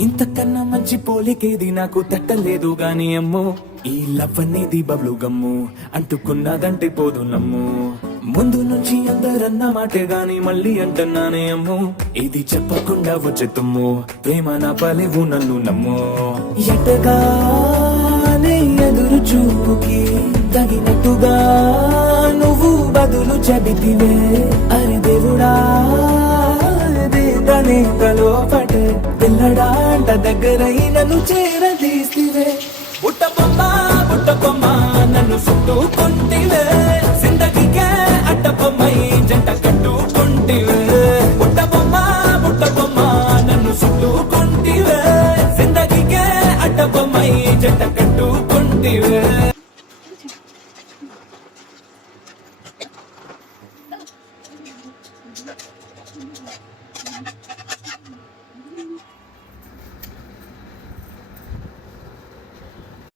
ఇంతకన్నా మంచి పోలికేది నాకు తట్టలేదు గాని అమ్మో, ఈ లవ్ అనేది బబ్లు గమ్ము అంటుకున్నదంటే పోదు నమ్ము. ముందు నుంచి అందరన్న మాటే గాని మళ్ళీ అంటున్నానే అమ్మో, ఇది చెప్పకుండా వచ్చే తుమ్ము, ప్రేమ నా పలేవు నన్ను నమ్ము. ఎటగానే ఎదురు చూపుకి తగినట్టుగా నువ్వు బదులు చెబితివే, అరి దేవుడా తనే తలో పటే పిల్లడా అంట దగ్గరై నన్ను చేరదే.